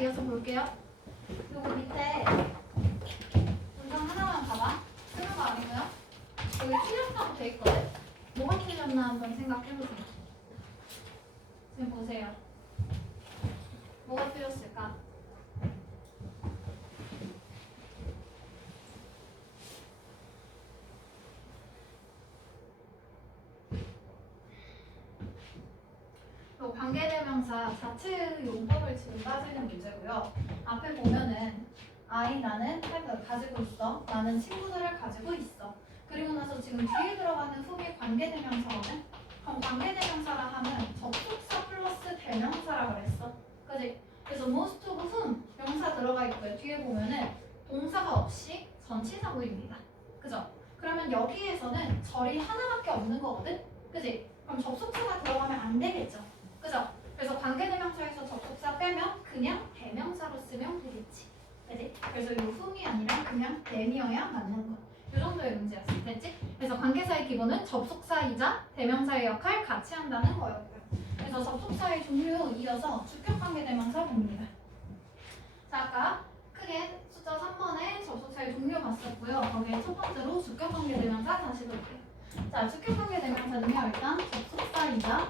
이어서 볼게요. 요거 밑에 문장 하나만 봐봐. 쓰는 거 아니고요. 여기 틀렸다고 돼 있거든. 뭐가 틀렸나 한번 생각해보세요. 지금 보세요. 뭐가 틀렸을까? 요 관계대명사 자체의 용법을 지금 따지는 문제고요. 앞에 보면은 I 나는 가지고 있어. 나는 친구들을 가지고 있어. 그리고 나서 지금 뒤에 들어가는 훅이 관계대명사거든. 그럼 관계대명사라 하면 접속사 플러스 대명사라 그랬어. 그지? 그래서 most of whom 명사 들어가 있고요. 뒤에 보면은 동사가 없이 전치사구입니다. 그죠? 그러면 여기에서는 절이 하나밖에 없는 거거든. 그지? 그럼 접속사가 들어가면 안 되겠죠. 그죠? 그래서 관계대명사에서 접속사 빼면 그냥 대명사로 쓰면 되겠지. 그지? 그래서 이 whom이 아니라 그냥 them이어야 맞는 거. 이 정도의 문제였어. 됐지? 그래서 관계사의 기본은 접속사이자 대명사의 역할 같이 한다는 거였고요. 그래서 접속사의 종류 이어서 주격관계대명사 봅니다. 자, 아까 크게 숫자 3번에 접속사의 종류 봤었고요. 거기에 첫 번째로 주격관계대명사 다시 볼게요. 자, 주격관계대명사는요. 일단 접속사이자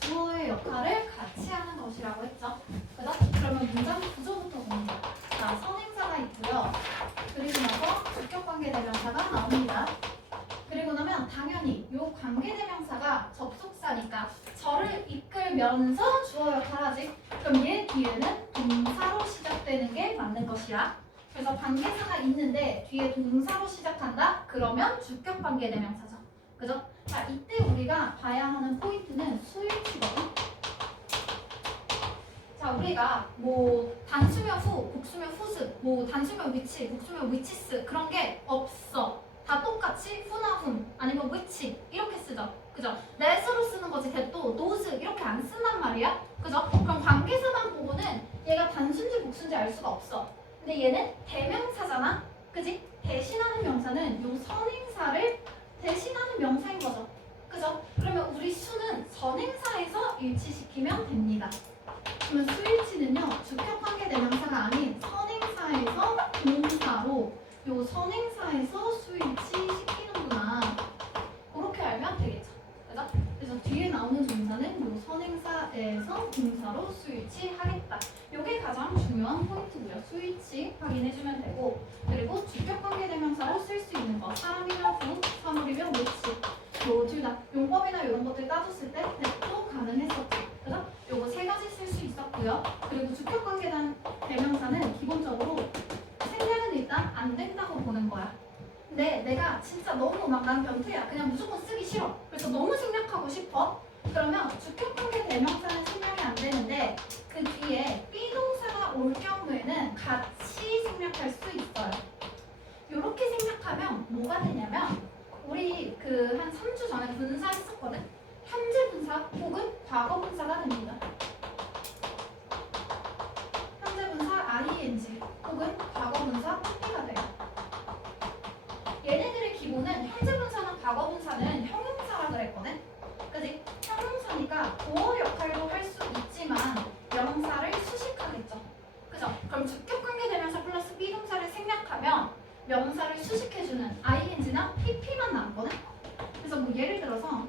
주어의 역할을 같이 하는 것이라고 했죠. 그죠? 그러면 문장 구조부터 봅니다. 자, 선행사가 있고요. 그리고 나서 주격관계대명사가 나옵니다. 그리고 나면 당연히 이 관계대명사가 접속사니까 절을 이끌면서 주어 역할을 하지. 그럼 얘 뒤에는 동사로 시작되는 게 맞는 것이야. 그래서 관계사가 있는데 뒤에 동사로 시작한다? 그러면 주격관계대명사죠. 그죠? 자, 이때 우리가 봐야 하는 포인트는 수일치거든. 자, 우리가 뭐 단수면 후, 복수면 후스, 뭐 단수면 위치, 복수면 위치스 그런 게 없어. 다 똑같이 후나 훔 아니면 위치 이렇게 쓰죠. 그죠? that으로 쓰는 거지 that도 those 이렇게 안 쓴단 말이야. 그죠? 그럼 관계사만 보고는 얘가 단수인지 복수인지 알 수가 없어. 근데 얘는 대명사잖아. 그지? 대신하는 명사는 요 선행사를 대신하는 명사인 거죠. 그죠? 그러면 우리 수는 선행사에서 일치시키면 됩니다. 그러면 수일치는요. 주격관계대명사가 아닌 선행사에서 동사로 요 선행사에서 수일치 시키는구나. 그렇게 알면 되겠죠. 그죠? 그래서 뒤에 나오는 동사는 요 선행사에서 동사로 수일치 하겠다. 요게 가장 중요한 포인트고요. 수일치 확인해주면 되고 그리고 주격관계대명사로 쓸 수 있는 거 사람이면 후, 사물이면 위치 요 둘 다 용법이나 이런 것들 따졌을 때 또 가능했었죠. 그죠? 요거 세 가지 쓸 수 있었고요. 그리고 주격관계대명사는 기본적으로 생략은 일단 안 된다고 보는 거야. 근데 내가 진짜 너무 막 난 변태야. 그냥 무조건 쓰기 싫어. 그래서 너무 생략하고 싶어. 그러면 주격관계대명사는 생략이 안 되는데 그 뒤에 비동사가 올 경우에는 같이 생략할 수 있어요. 이렇게 생략하면 뭐가 되냐면 우리 그 한 3주 전에 분사 했었거든. 현재 분사 혹은 과거 분사가 됩니다. 현재 분사 ing 혹은 과거 분사 pp가 돼요. 얘네들의 기본은 현재 분사나 과거 분사는 형용사라 그랬거든. 그지? 형용사니까 보어 역할도 할 수 있지만 명사를 수식하겠죠. 그죠? 그럼 주격관계대명사 플러스 비동사를 생략하면 명사를 수식해주는 ing나 pp만 남거든. 그래서 뭐 예를 들어서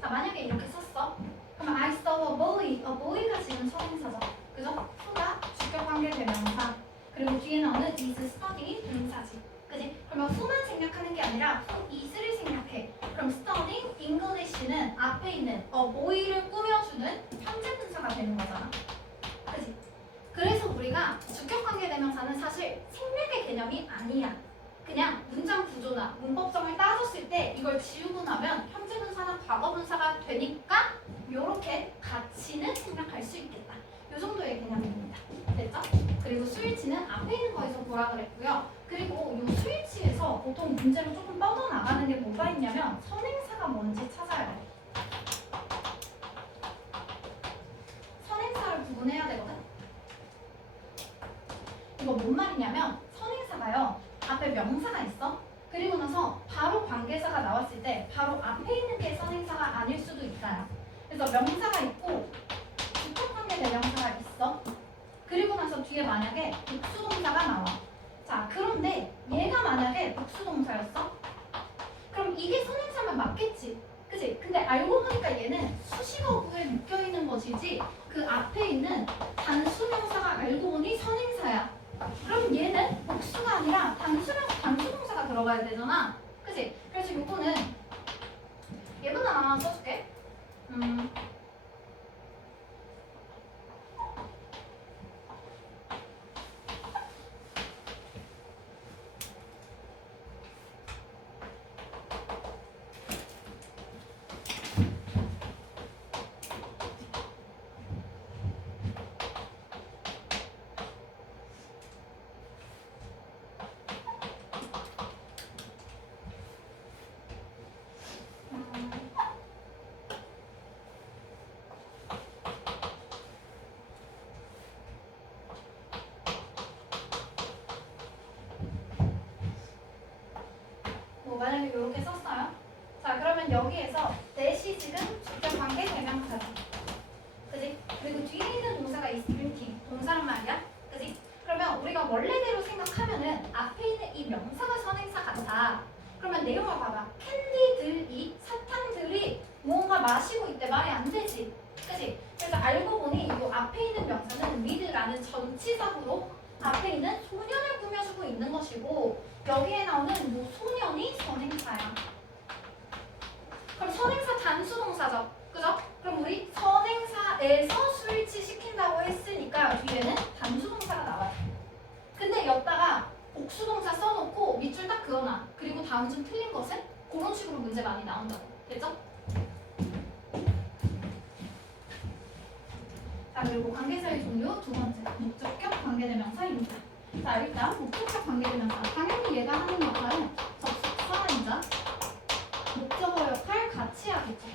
자, 만약에 이렇게 썼어. 그러면 I saw a boy. a boy가 지금 선행사죠. 그죠? 후가 주격관계대명사. 그리고 뒤에 나오는 is study 동사지. 그지? 그러면 후만 생략하는 게 아니라 who is를 생략해. 그럼 studying English는 앞에 있는 a boy를 꾸며주는 현재 분사가 되는 거잖아. 그지? 그래서 우리가 주격관계대명사는 사실 생략의 개념이 아니야. 그냥 문장 구조나 문법성을 따졌을 때 이걸 지우고 나면 현재 분사나 과거 분사가 되니까 이렇게 같이는 생략할 수 있겠다. 이 정도의 개념입니다. 됐죠? 그리고 수일치는 앞에 있는 거에서 보라 그랬고요. 그리고 이 수일치에서 보통 문제로 조금 뻗어나가는 게 뭐가 있냐면 선행사가 뭔지 찾아야 돼. 선행사를 구분해야 되거든. 이거 뭔 말이냐면 선행사가요. 앞에 명사가 있어. 그리고 나서 바로 관계사가 나왔을 때 바로 앞에 있는 게 선행사가 아닐 수도 있어요. 그래서 명사가 있고 주격관계 대명사가 있어. 그리고 나서 뒤에 만약에 복수동사가 나와. 자, 그런데 얘가 만약에 복수동사였어? 그럼 이게 선행사면 맞겠지. 그치? 근데 알고 보니까 얘는 수식어구에 묶여있는 것이지 그 앞에 있는 단수명사가 알고 보니 선행사야. 그럼 얘는 복수가 아니라 단수동사가 들어가야 되잖아. 그치? 그래서 요거는 예문 하나 써줄게. 만약에 이렇게 썼어요. 자, 그러면 여기에서 대시 지금 주격관계 대명사다. 그지? 그리고 뒤에 있는 동사가 이 드링킹 동사란 말이야. 그지? 그러면 우리가 원래대로 생각하면은 앞에 있는 이 명사가 선행사 같아. 그러면 내용을 봐봐. 캔디들이 사탕들이 무언가 마시고 있대. 말이 안 되지. 그지? 그래서 알고 보니 이 앞에 있는 명사는 with라는 전치사구로 앞에 있는 소년을 꾸며주고 있는 것이고 여기에 나오는 뭐 소년이 선행사야. 그럼 선행사 단수동사죠. 그죠? 그럼 우리 선행사에서 수일치시킨다고 했으니까 뒤에는 단수동사가 나와요. 근데 여기다가 복수동사 써놓고 밑줄 딱 그어놔. 그리고 다음 줄 틀린 것은 그런 식으로 문제 많이 나온다고. 됐죠? 자, 그리고 관계사의 종류 두 번째. 목적격 관계대명사입니다. 자, 일단 목적격 관계대명사. 당연히 얘가 하는 역할은 접속사이자 목적어 역할 같이 하겠죠.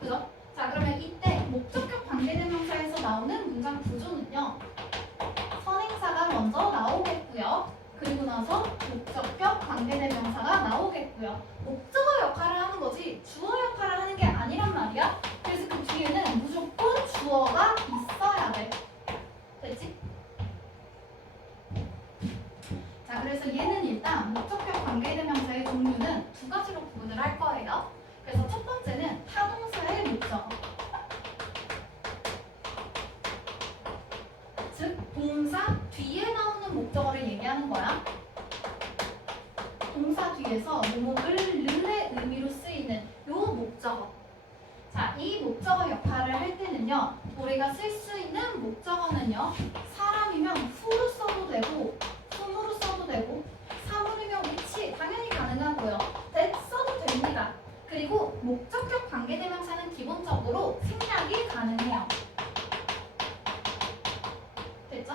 그죠? 자, 그러면 이때 목적격 관계대명사에서 나오는 문장 구조는요. 선행사가 먼저 나오겠고요. 그리고 나서 목적격 관계대명사가 나오겠고요. 목적어 역할을 하는 거지 주어 역할을 하는 게 아니란 말이야. 그래서 그 뒤에는 무조건 주어가 있어야 돼. 됐지? 자, 그래서 얘는 일단 목적격 관계대명사의 종류는 두 가지로 구분을 할 거예요. 그래서 첫 번째는 타동사의 목적어. 즉, 동사 뒤에 나오는 목적어를 얘기하는 거야. 동사 뒤에서 뭐뭐를 르의 의미로 쓰이는 요 목적어. 자, 이 목적어 역할을 할 때는요. 우리가 쓸 수 있는 목적어는요. 사람이면 who로 써도 되고 whom으로 써도 되고 사물이면 which 당연히 가능하고요. that 써도 됩니다. 그리고 목적격 관계대명사는 기본적으로 생략이 가능해요. 됐죠?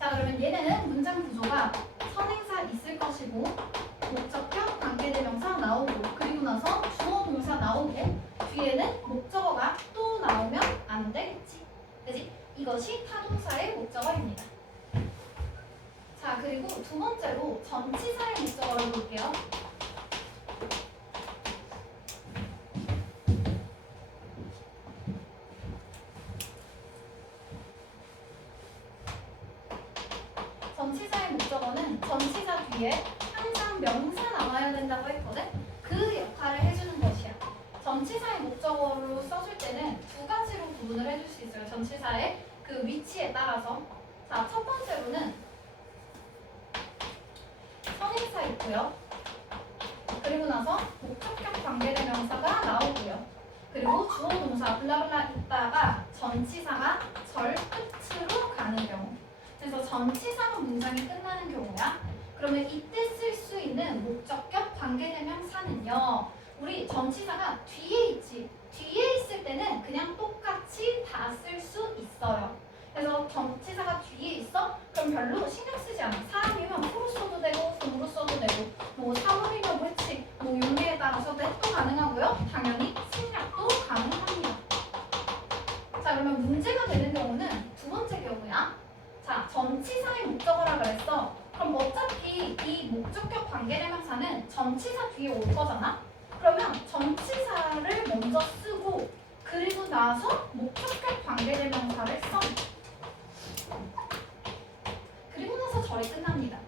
자, 그러면 얘네는 문장 구조가 선행사 있을 것이고 목적격 관계대명사 나오고 그리고 나서 주어 동사 나오고 뒤에는 목적어가 또 나오면 안 되겠지. 그지? 이것이 타동사의 목적어입니다. 자, 그리고 두 번째로 전치사의 목적어를 볼게요. 전치사의 목적어는 전치사 뒤에 항상 명사 나와야 된다고 했거든? 그 역할을 해주는 것이야. 전치사의 목적어로 써줄 때는 두 가지로 구분을 해줄 수 있어요. 전치사의 그 위치에 따라서. 자, 첫 번째로는 선행사 있고요. 그리고 나서 목적격 관계대명사가 나오고요. 그리고 주어 동사 블라블라 있다가 전치사가 절 끝으로 가는 경우. 그래서 전치사가 문장이 끝나는 경우야. 그러면 이때 쓸 수 있는 목적격 관계대명사는요. 우리 전치사가 뒤에 있지. 뒤에 있을 때는 그냥 똑같이 다 쓸 수 있어요. 그래서 전치사가 뒤에 있어? 그럼 별로 신경 쓰지 않아. 사람이면 who로 써도 되고 whom으로 써도 되고 뭐 사물이면 which, 뭐 용례에 따라서 that도 가능하고요. 당연히 생략도 가능합니다. 자, 그러면 문제가 되는 경우는 두 번째 경우야. 자, 전치사의 목적어라 그랬어. 그럼 어차피 이 목적격 관계대명사는 전치사 뒤에 올 거잖아. 그러면 전치사를 먼저 쓰고 그리고 나서 목적격 관계대명사를 써. 그리고 나서 절이 끝납니다.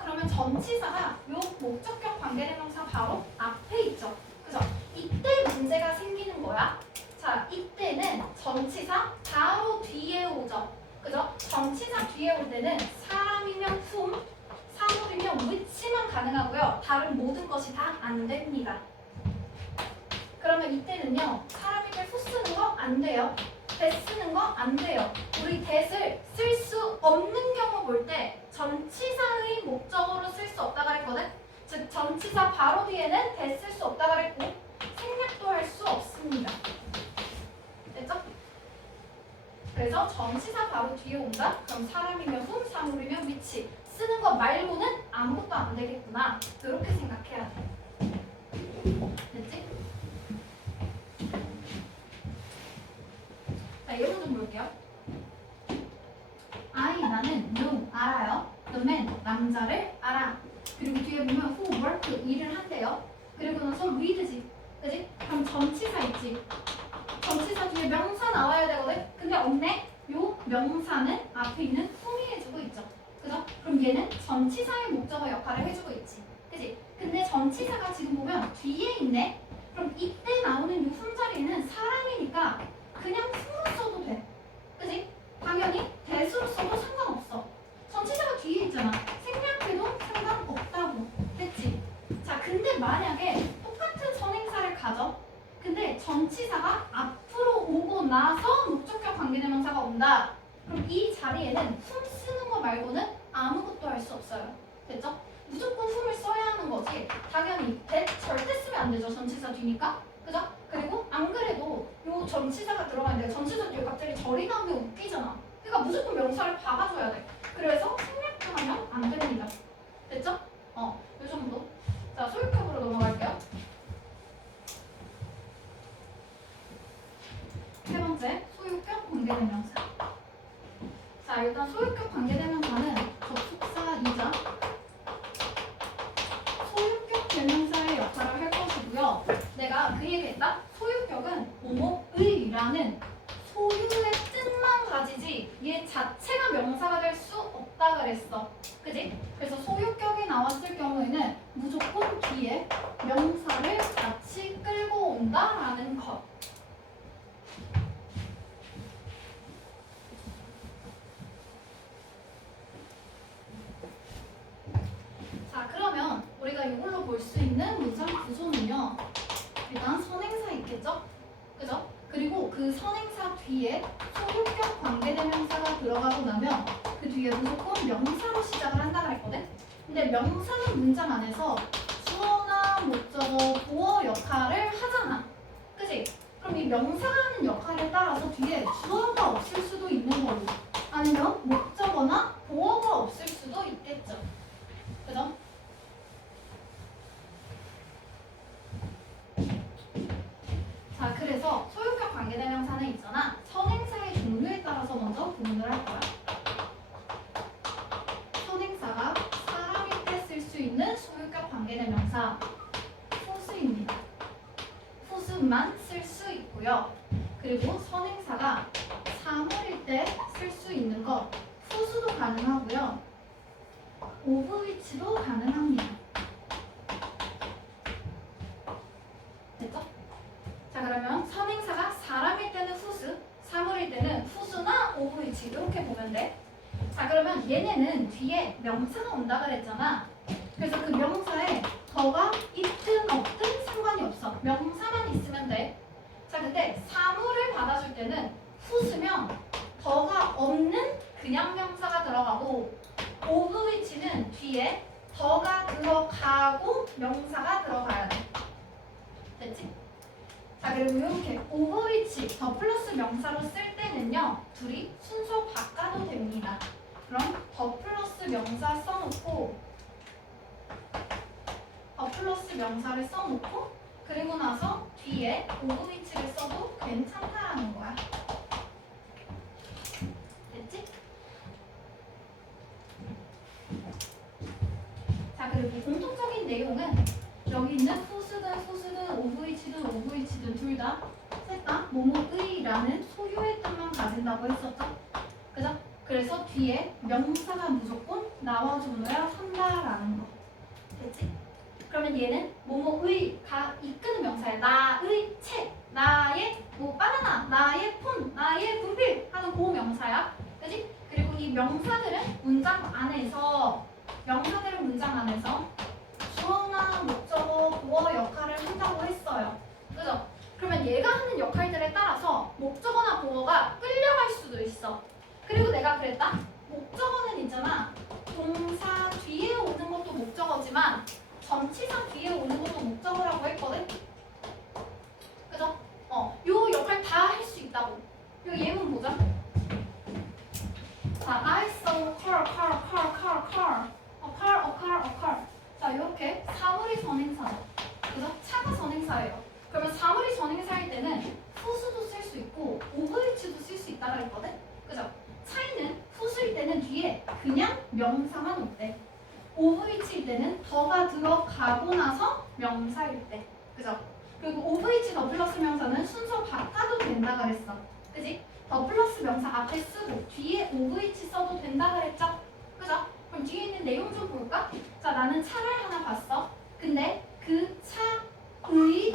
그러면 전치사가 요 목적격 관계대명사 바로 앞에 있죠. 그죠? 이때 문제가 생기는 거야. 자, 이때는 전치사 바로 뒤에 오죠. 그죠? 전치사 뒤에 올 때는 사람이면 whom, 사물이면 which만 가능하고요. 다른 모든 것이 다 안 됩니다. 그러면 이때는요. 사람이면 who 쓰는 거 안 돼요. that 쓰는 거 안 돼요. 우리 that을 쓸 수 없는 경우 볼 때 전치사의 목적어로 쓸 수 없다 그랬거든. 즉 전치사 바로 뒤에는 that 쓸 수 없다 그랬고 생략도 할 수 없습니다. 됐죠? 그래서 전치사 바로 뒤에 온다? 그럼 사람이면 whom, 사물이면 which 쓰는 거 말고는 아무것도 안 되겠구나. 이렇게 생각해야 돼. 됐지? 자, 예문 좀 볼게요. 나는 know, 알아요. The man, 남자를 알아. 그리고 뒤에 보면 who work, 일을 한대요. 그리고 나서 read지. 그지? 그럼 전치사 있지. 전치사 뒤에 명사 나와야 되거든? 근데 없네? 요 명사는 앞에 있는 whom이 해주고 있죠. 그죠? 그럼 얘는 전치사의 목적어 역할을 해주고 있지. 그지? 근데 전치사가 지금 보면 뒤에 있네? 그럼 이때 나오는 요 whom 자리에는 사람이니까 그냥 who로 써도 돼. 그지? 당연히 that으로 써도 상관없어. 전치사가 뒤에 있잖아. 생략해도 상관없다고. 됐지? 자, 근데 만약에 똑같은 선행사를 가져. 근데 전치사가 앞으로 오고 나서 목적격 관계대명사가 온다. 그럼 이 자리에는 whom 쓰는 거 말고는 아무것도 할 수 없어요. 됐죠? 무조건 whom을 써야 하는 거지. 당연히 that 절대 쓰면 안 되죠. 전치사 뒤니까. 그죠? 그리고 안 그래도 요 전치사가 들어가는데 전치사 뒤에 갑자기 절이 나오면 웃기잖아. 그러니까 무조건 명사를 박아줘야 돼. 그래서 생략하면 안 됩니다. 됐죠? 요 정도. 자, 소유격으로 넘어갈게요. 세 번째, 소유격 관계대명사. 자, 일단 소유격 관계대명사는 접속사이자 소유격 대명사의 역할을 할 것이고요. 내가 그 얘기했다. 소유격은 뭐뭐의라는 소유의 뜻만 가지지 얘 자체가 명사가 될 수 없다 그랬어. 그지? 그래서 소유격이 나왔을 경우에는 무조건 뒤에 명사를 같이 끌고 온다라는 것. 자, 그러면 우리가 이걸로 볼 수 있는 문장 구조는요. 일단 선행사 있겠죠? 그죠? 그리고 그 선행사 뒤에 소유격 관계대명사가 들어가고 나면 그 뒤에 무조건 명사로 시작을 한다고 했거든? 근데 명사는 문장 안에서 주어나 목적어, 보어 역할을 하잖아. 그지? 그럼 이 명사가 하는 역할에 따라서 뒤에 주어가 없을 수도 있는 거고 아니면 목적어나 보어가 없을 수도 있겠죠. 그죠? 자, 그래서 소유격 관계대명사는 있잖아. 선행사의 종류에 따라서 먼저 구분을 할 거야. 선행사가 사람일 때 쓸 수 있는 소유격 관계대명사 who's입니다. who's만 쓸 수 있고요. 그리고 선행사가 사물일 때 쓸 수 있는 것 who's도 가능하고요. of which도 가능합니다. 됐죠? 자, 그러면 선행사가 사람일 때는 whose, 사물일 때는 whose나 of which 이렇게 보면 돼. 자, 그러면 얘네는 뒤에 명사가 온다 그랬잖아. 그래서 그 명사에 더가 있든 없든 상관이 없어. 명사만 있으면 돼. 자, 근데 사물을 받아줄 때는 whose면 더가 없는 그냥 명사가 들어가고 of which는 뒤에 더가 들어가고 명사가 들어가야 돼. 됐지? 자, 그리고 이렇게 of which 더 플러스 명사로 쓸 때는요. 둘이 순서 바꿔도 됩니다. 그럼 더 플러스 명사 써놓고 더 플러스 명사를 써놓고 그리고 나서 뒤에 of which를 써도 괜찮다라는 거야. 됐지? 여기 공통적인 내용은 여기 있는 who's든 OVH든 둘 다 셋 다 뭐뭐의라는 소유의 뜻만 가진다고 했었죠? 그죠? 그래서 뒤에 명사가 무조건 나와줘야 산다라는 거. 됐지? 그러면 얘는 뭐뭐의가 이끄는 명사야. 나의 책, 나의 뭐 바나나, 나의 폰, 나의 분필 하는 그 명사야. 그지? 그리고 이 명사들은 문장 안에서 주어나 목적어, 보어 역할을 한다고 했어요. 그죠? 그러면 얘가 하는 역할들에 따라서 목적어나 보어가 끌려갈 수도 있어. 그리고 내가 그랬다. 목적어는 있잖아. 동사 뒤에 오는 것도 목적어지만 전치사 뒤에 오는 것도 목적어라고 했거든. 그죠? 요 역할 다 할 수 있다고. 요 예문 보자. 자, I saw car. 자, 요렇게 사물이 선행사죠. 그죠? 차가 선행사예요. 그러면 사물이 선행사일 때는 who's도 쓸 수 있고 OVH도 쓸 수 있다고 했거든. 그죠? 차이는 who's일 때는 뒤에 그냥 명사만 올때 OVH일 때는 더가 들어가고 나서 명사일 때. 그죠? 그리고 OVH 더 플러스 명사는 순서 바꿔도 된다 그랬어. 그지? 더 플러스 명사 앞에 쓰고 뒤에 OVH 써도 된다 그랬죠? 그죠? 그럼 뒤에 있는 내용 좀 볼까? 자, 나는 차를 하나 봤어. 근데 그 차의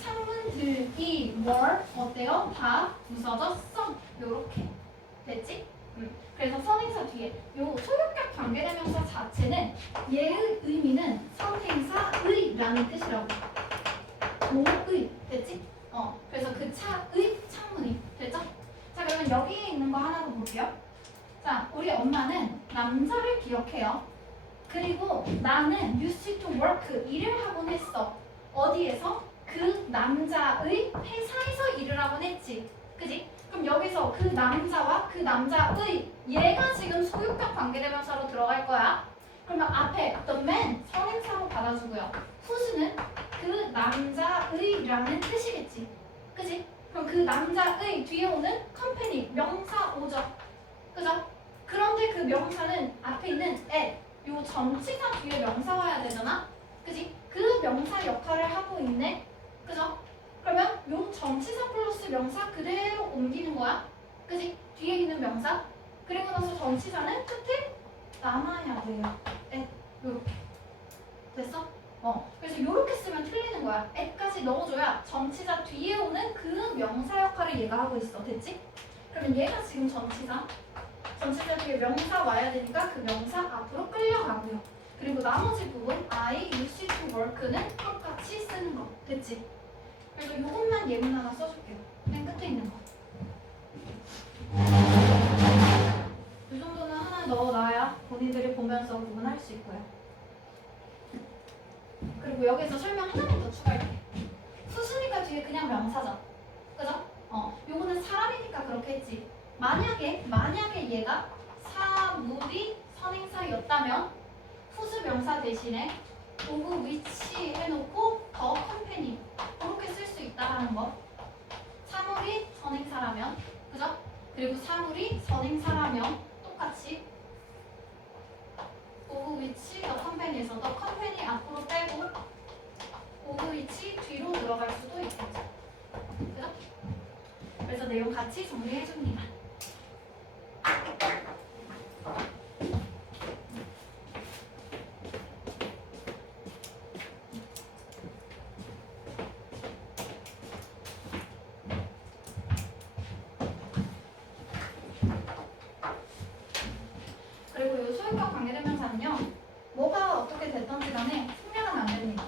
창문들이 뭘 어때요? 다 부서졌어. 요렇게. 됐지? 그래서 선행사 뒤에 요 소유격 관계대명사 자체는 얘의 의미는 선행사의라는 뜻이라고. 뭐의. 됐지? 그래서 그 차의 창문이. 됐죠? 자, 그러면 여기에 있는 거 하나 더 볼게요. 자, 우리 엄마는 남자를 기억해요. 그리고 나는 used to work 일을 하곤 했어. 어디에서? 그 남자의 회사에서 일을 하곤 했지. 그지? 그럼 여기서 그 남자와 그 남자의 얘가 지금 소유격 관계대명사로 들어갈 거야. 그러면 앞에 the man 선행사로 받아주고요. who's는 그 남자의라는 뜻이겠지. 그지? 그럼 그 남자의 뒤에 오는 company 명사 오죠. 그죠? 그런데 그 명사는 앞에 있는 at 요 전치사 뒤에 명사 와야 되잖아. 그지? 그 명사 역할을 하고 있네. 그죠? 그러면 요 전치사 플러스 명사 그대로 옮기는 거야. 그지? 뒤에 있는 명사. 그리고 나서 전치사는 끝에 남아야 돼요. at 요렇게. 됐어? 그래서 요렇게 쓰면 틀리는 거야. at까지 넣어줘야 전치사 뒤에 오는 그 명사 역할을 얘가 하고 있어. 됐지? 그러면 얘가 지금 전치사 뒤에 명사 와야 되니까 그 명사 앞으로 끌려가고요. 그리고 나머지 부분 I used to work는 똑같이 쓰는 거. 됐지? 그래서 요것만 예문 하나 써줄게요. 맨 끝에 있는 거. 이 정도는 하나 넣어놔야 본인들이 보면서 구분할 수 있고요. 그리고 여기서 설명 하나만 더 추가할게. 수수니까 뒤에 그냥 명사죠. 그죠? 요거는 사람이니까 그렇게 했지. 만약에 얘가 사물이 선행사였다면 후수 명사 대신에 오브 위치 해놓고 더 컴퍼니 그렇게 쓸 수 있다라는 거. 사물이 선행사라면, 그죠? 그리고 사물이 선행사라면 똑같이 오브 위치 더 컴퍼니에서 더 컴퍼니 앞으로 빼고 오브 위치 뒤로 들어갈 수도 있겠죠. 그죠? 그래서 내용 같이 정리해줍니다. 그리고 이 소유격 관계대명사는요. 뭐가 어떻게 됐던지 간에 생략은 안 됩니다.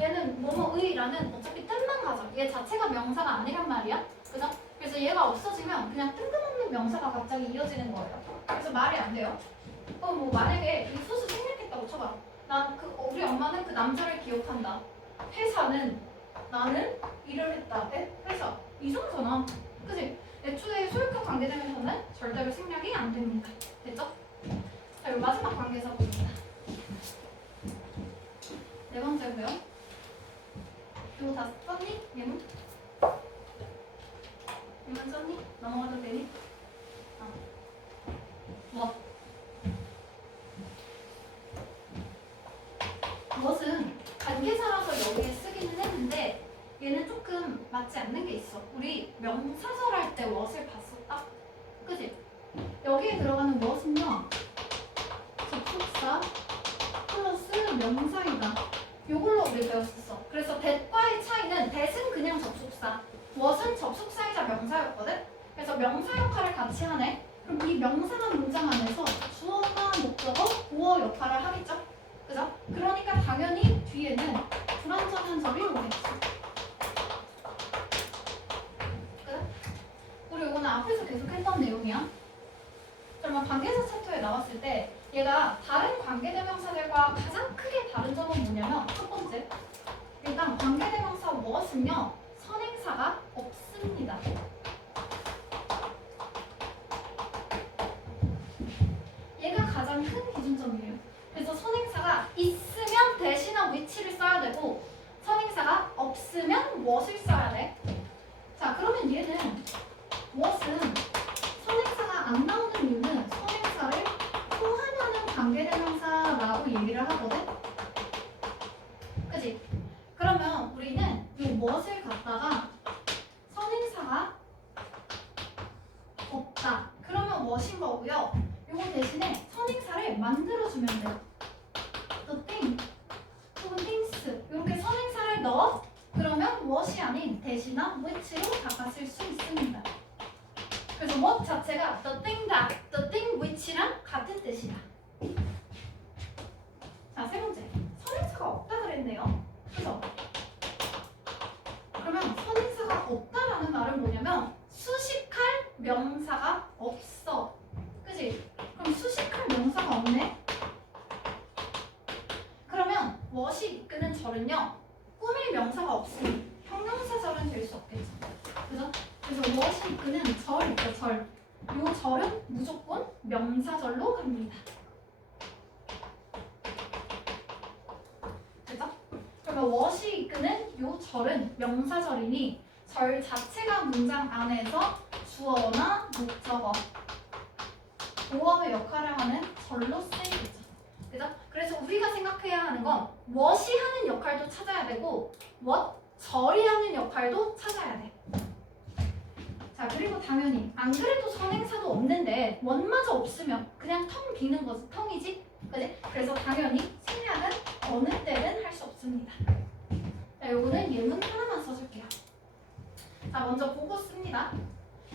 얘는 뭐뭐의라는 어차피 뜻만 가져. 얘 자체가 명사가 아니란 말이야. 그죠? 그래서 얘가 없어지면 그냥 뜬금없는 명사가 갑자기 이어지는 거예요. 그래서 말이 안 돼요. 뭐 만약에 이 수수 생략했다고 쳐봐. 우리 엄마는 그 남자를 기억한다. 회사는 나는 일을 했다. 회사. 이상하잖아. 그치? 애초에 소유격 관계되면서는 절대로 생략이 안 됩니다. 됐죠? 자, 그리고 마지막 관계사 봅니다. 네 번째고요. 이거 다 썼니? 예문? 예문 썼니? 넘어가도 되니? 뭐? 맞는 게 있어. 우리 명사절 할 때 what을 봤었다? 그지? 여기에 들어가는 what은요 접속사 플러스 명사이다. 요걸로 우리 배웠었어. 그래서 that과의 차이는 that은 그냥 접속사, what은 접속사이자 명사였거든? 그래서 명사 역할을 같이 하네. 그럼 이 명사나 문장 안에서 주어나 목적어, 보어 역할을 하겠죠? 그죠? 그러니까 당연히 뒤에는 불완전한 절이 오겠지. 그죠? 우리 오늘 앞에서 계속 했던 내용이야. 그러면 관계사 챕터에 나왔을 때 얘가 다른 관계대명사들과 가장 크게 다른 점은 뭐냐면 첫 번째, 일단 관계대명사 what은요 선행사가 없습니다. 얘가 가장 큰 기준점이에요. 그래서 선행사가 있으면 that이나 which를 써야 되고 선행사가 없으면 what을 써야 돼. 자, 그러면 얘는 what은 선행사가 안 나오는 이유는 선행사를 포함하는 관계대명사라고 얘기를 하거든. 그치? 그러면 우리는 이 what을 갖다가 선행사가 없다. 그러면 what인 거고요. 요거 대신에 선행사를 만들어주면 돼요. The thing 혹은 things 이렇게 선행사를 넣어. 그러면 what이 아닌 that이나 which로 바꿨을 수 있습니다. 그래서 what 자체가 the thing that, the thing which랑 같은 뜻이다. 자, 세 번째. 선행사가 없다 그랬네요. 그죠? 그러면 선행사가 없다라는 말은 뭐냐면 수식할 명사가 없어. 그치? 그럼 수식할 명사가 없네? 그러면 what이 이끄는 절은요 꾸밀 명사가 없으니 형용사절은 될 수 없겠죠. 그죠? 그래서 what이 이끄는 절 있죠, 절. 요 절은 무조건 명사절로 갑니다. 그죠? 그러면 what이 이끄는 요 절은 명사절이니 절 자체가 문장 안에서 주어나 목적어, 보어의 역할을 하는 절로 쓰이겠죠. 그죠? 그래서 우리가 생각해야 하는 건 what이 하는 역할도 찾아야 되고 what 절이 하는 역할도 찾아야 돼. 자, 그리고 당연히 안 그래도 선행사도 없는데 what마저 없으면 그냥 텅 비는 거지, 텅이지. 그지? 그래서 당연히 생략은 어느 때는 할 수 없습니다. 자, 요거는 예문 하나만 써줄게요. 자, 먼저 보고 씁니다.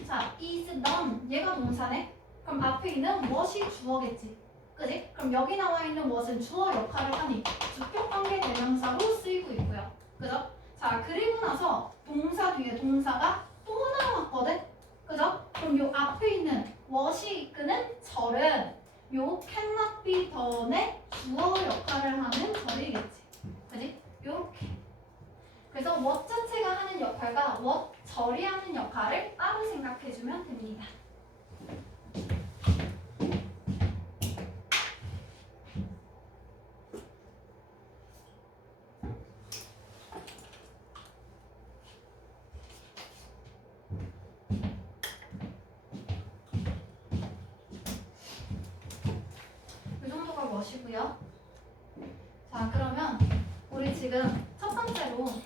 자, is done 얘가 동사네. 그럼 앞에 있는 what이 주어겠지. 그지? 그럼 여기 나와 있는 what은 주어 역할을 하니 주격관계 대명사로 쓰이고 있고요. 그죠? 자, 그리고 나서 동사 뒤에 동사가 또 나왔거든? 그죠? 그럼 요 앞에 있는 what이 이끄는 절은 요 cannot be done의 주어 역할을 하는 절이겠지. 그지? 요렇게. 그래서 what 자체가 하는 역할과 what 절이 하는 역할을 따로 생각해주면 됩니다. 이 정도가 멋이고요. 자, 그러면 우리 지금 첫 번째로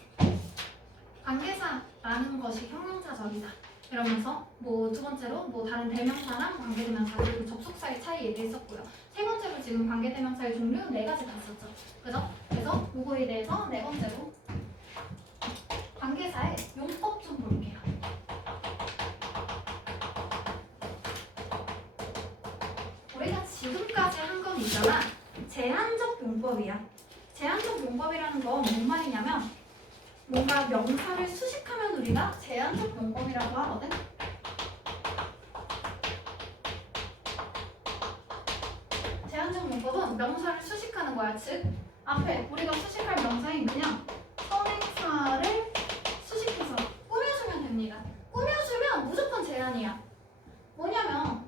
관계사라는 것이 형용사절이다. 이러면서 뭐 두 번째로 뭐 다른 대명사랑 관계대명사 그리고 접속사의 차이 얘기했었고요. 세 번째로 지금 관계대명사의 종류 네 가지 봤었죠. 그죠? 그래서 요거에 대해서 네 번째로 관계사의 용법 좀 볼게요. 우리가 지금까지 한 건 있잖아. 제한적 용법이야. 제한적 용법이라는 건 뭔 말이냐면 뭔가 명사를 수식하면 우리가 제한적 용법이라고 하거든. 제한적 용법은 명사를 수식하는 거야. 즉 앞에 우리가 수식할 명사인 그냥 선행사를 수식해서 꾸며주면 됩니다. 꾸며주면 무조건 제한이야. 뭐냐면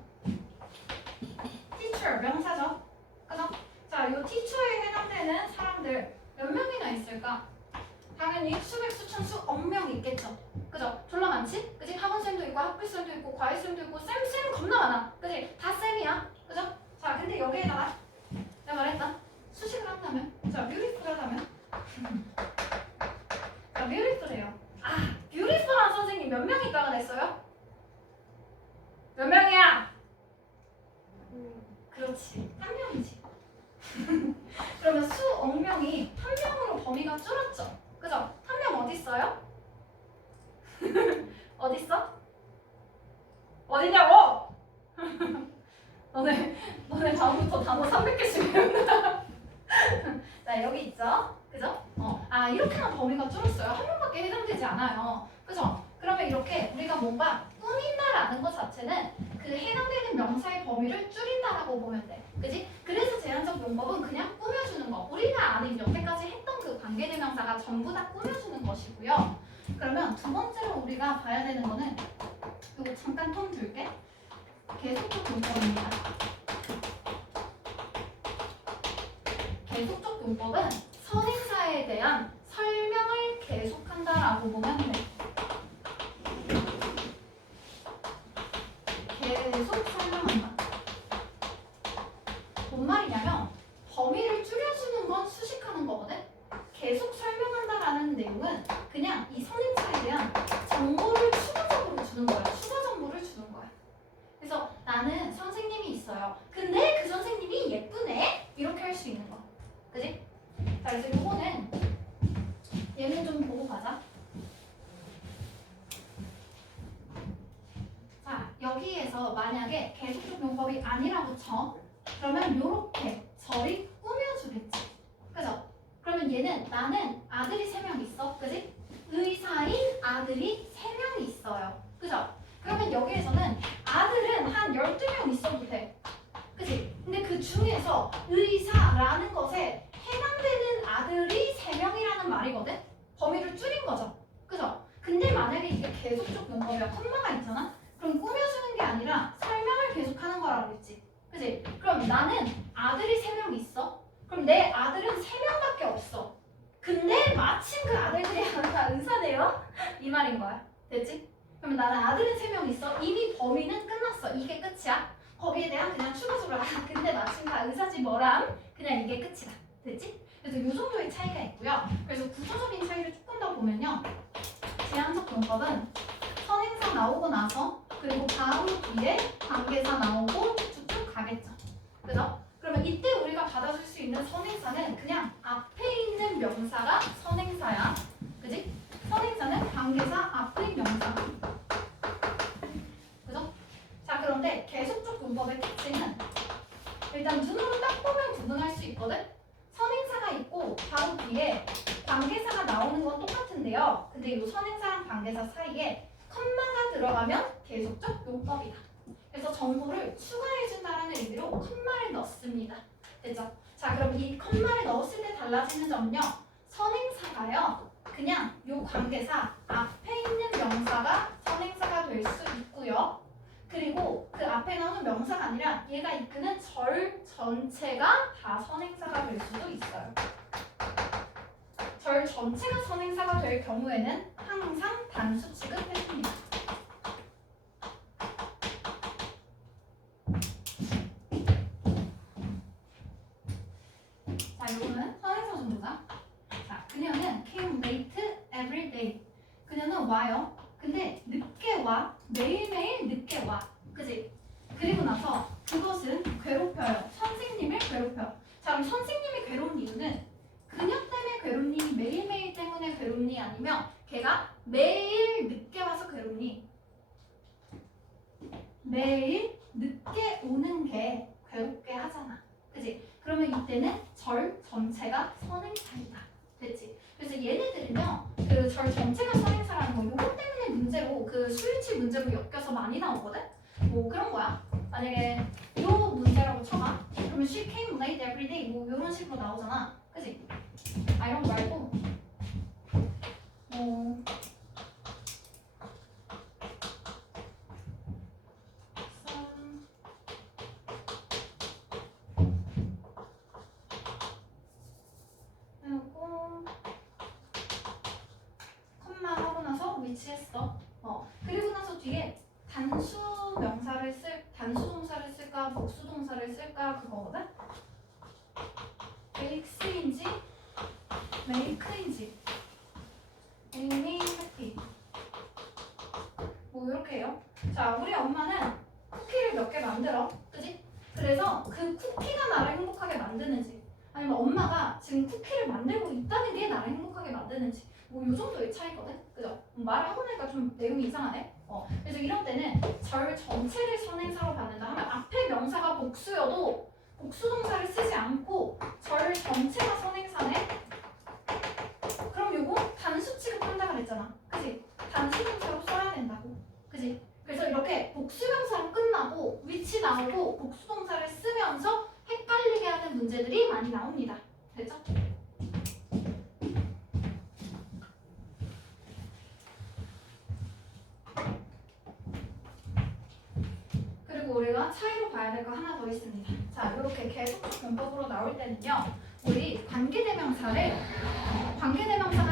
teacher 명사죠. 그죠? 자, 요 teacher에 해당되는 사람들 몇 명이나 있을까? 당연히 수백, 수천, 수억 명 있겠죠. 그죠? 졸라 많지? 그지? 학원쌤도 있고 학부쌤도 있고 과외쌤도 있고 쌤 겁나 많아. 그지? 다 쌤이야. 그죠? 자, 근데 여기에다가 내가 말했다. 수식을 한다면 자, beautiful 하다면 자, beautiful해요. 아, beautiful한 다음부터 단어 300개씩 외운다. 자, 여기 있죠? 그죠? 이렇게만 범위가 줄었어요. 한 명밖에 해당되지 않아요. 그죠? 그러면 이렇게 우리가 뭔가 꾸민다라는 것 자체는 그 해당되는 명사의 범위를 줄인다라고 보면 돼. 그지? 그래서 제한적 용법은 그냥 꾸며주는 거. 우리가 아는 여태까지 했던 그 관계대명사가 전부 다 꾸며주는 것이고요. 그러면 두 번째로 우리가 봐야 되는 거는 이거 잠깐 통 들게. 계속적 용법입니다. 계속적 용법은 선행사에 대한 설명을 계속한다라고 보면 돼. 계속 설명한다. 뭔 말이냐면 범위를 줄여주는 건 수식하는 거거든. 계속 설명한다라는 내용은 그냥 이 선행사에 대한 정보를 추가적으로 주는 거야. 추가 정보를 주는 거야. 그래서 나는 선생님이 있어요. 근데 그 선생님이 예쁘네? 이렇게 할 수 있는 거. 그지? 자, 그래서 요거는 얘는 좀 보고 가자. 자, 여기에서 만약에 계속적 용법이 아니라고 쳐. 그러면 요렇게 절이 꾸며주겠지. 그죠? 그러면 얘는 나는 아들이 3명 있어. 그지? 의사인 아들이 3명이 있어요. 그죠? 그러면 여기에서는 아들은 한 12명 있어도 돼. 그지? 근데 그 중에서 의사라는 것에 해당되는 아들이 3명이라는 말이거든? 범위를 줄인 거죠. 그죠? 근데 만약에 이게 계속적 용법이야. 컴마가 있잖아? 그럼 꾸며주는 게 아니라 설명을 계속하는 거라고 했지. 그지? 그럼 나는 아들이 3명 있어. 그럼 내 아들은 3명밖에 없어. 근데 마침 그 아들들이 다 의사네요? 이 말인 거야. 됐지? 그러면 나는 아들은 3명 있어. 이미 범위는 끝났어. 이게 끝이야. 거기에 대한 그냥 추가적으로 근데 마침 다 의사지 뭐람? 그냥 이게 끝이다. 됐지? 그래서 이 정도의 차이가 있고요. 그래서 구조적인 차이를 조금 더 보면요. 제한적 용법은 선행사 나오고 나서 그리고 바로 뒤에 관계사 나오고 쭉쭉 가겠죠. 그죠? 그러면 이때 우리가 받아줄 수 있는 선행사는 그냥 앞에 있는 명사가 선행사야. 그지? 선행사는 관계사 앞의 명사. 그죠? 자, 그런데 계속적 문법의 특징은 일단 눈으로 딱 보면 구분할 수 있거든? 선행사가 있고 바로 뒤에 관계사가 나오는 건 똑같은데요. 근데 이 선행사랑 관계사 사이에 컴마가 들어가면 계속적 용법이다. 그래서 정보를 추가해준다는 의미로 컴마를 넣습니다. 됐죠? 자, 그럼 이 컴마를 넣었을 때 달라지는 점은요. 선행사가요. 그냥 이 관계사 앞에 있는 명사가 선행사가 될 수 있고요. 그리고 그 앞에 나오는 명사가 아니라 얘가 이끄는 절 전체가 다 선행사가 될 수도 있어요. 절 전체가 선행사가 될 경우에는 항상 단수 취급해줍니다. 자, 이거는 선행사 좀 보자. 자, 그녀는 came late every day. 그녀는 와요. 근데 늦게 와. 매일매일 늦게 와. 그지? 그리고 나서 그것은 괴롭혀요. 선생님을 괴롭혀요. 자, 그럼 선생님이 괴로운 이유는 그녀 때문에 괴롭니? 매일매일 때문에 괴롭니? 아니면 걔가 매일 늦게 와서 괴롭니? 매일 늦게 오는 게 괴롭게 하잖아. 그지? 그러면 이때는 절 전체가 선행사이다. 됐지? 그래서 얘네들은요, 그 절 전체가 선행사라는 거, 요거 때문에 문제로, 그 수일치 문제로 엮여서 많이 나오거든? 뭐 그런 거야. 만약에 요 문제라고 쳐봐. 그러면 she came late every day. 뭐 요런 식으로 나오잖아. 그지? 이런 거 말고, 뭐, 그리고 컴마 하고 나서 위치했어. 그리고 나서 뒤에 단수 동사를 쓸까 복수 동사를 쓸까 그거거든. make인지 make인지 make happy 뭐 이렇게 해요. 자, 우리 엄마는 쿠키를 몇 개 만들어. 그지? 그래서 그 쿠키가 나를 행복하게 만드는지 아니면 엄마가 지금 쿠키를 만들고 있다는 게 나를 행복하게 만드는지 뭐 이 정도의 차이거든. 그죠? 말을 하고 나니까 좀 내용이 이상하네. 그래서 이런 때는 절 전체를 선행사로 받는다 하면 앞에 명사가 복수여도 나오고 복수동사를 쓰면서 헷갈리게 하는 문제들이 많이 나옵니다. 됐죠? 그리고 우리가 차이로 봐야 될 거 하나 더 있습니다. 자, 이렇게 계속적 문법으로 나올 때는요. 우리 관계대명사가